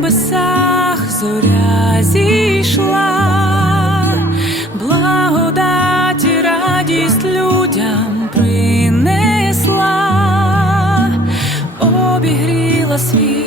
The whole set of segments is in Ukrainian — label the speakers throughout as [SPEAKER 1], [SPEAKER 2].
[SPEAKER 1] небесах зоря зійшла, благодать і радість людям принесла, обігріла світ.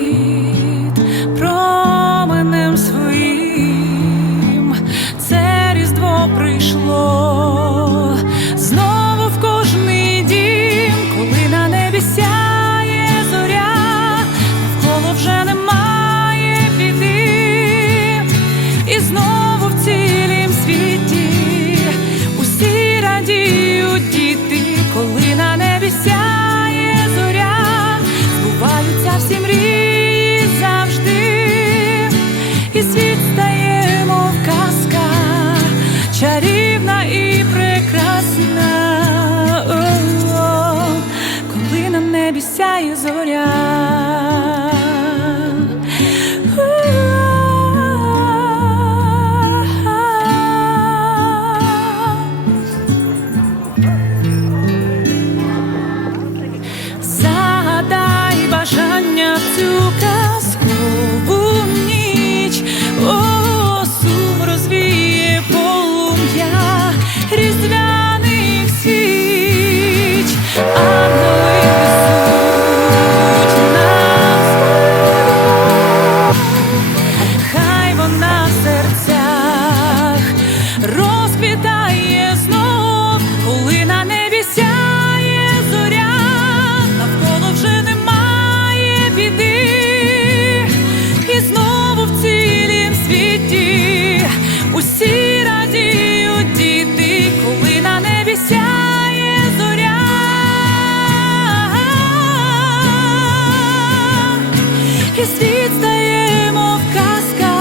[SPEAKER 1] і світ стає, мов казка,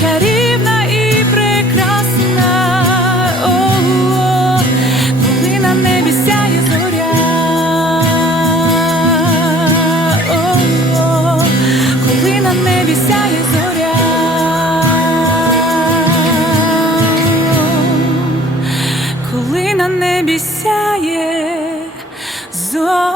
[SPEAKER 1] чарівна і прекрасна, О -о -о. коли на небі сяє зоря, О -о -о. коли на небі сяє зоря, коли на небі сяє зоря.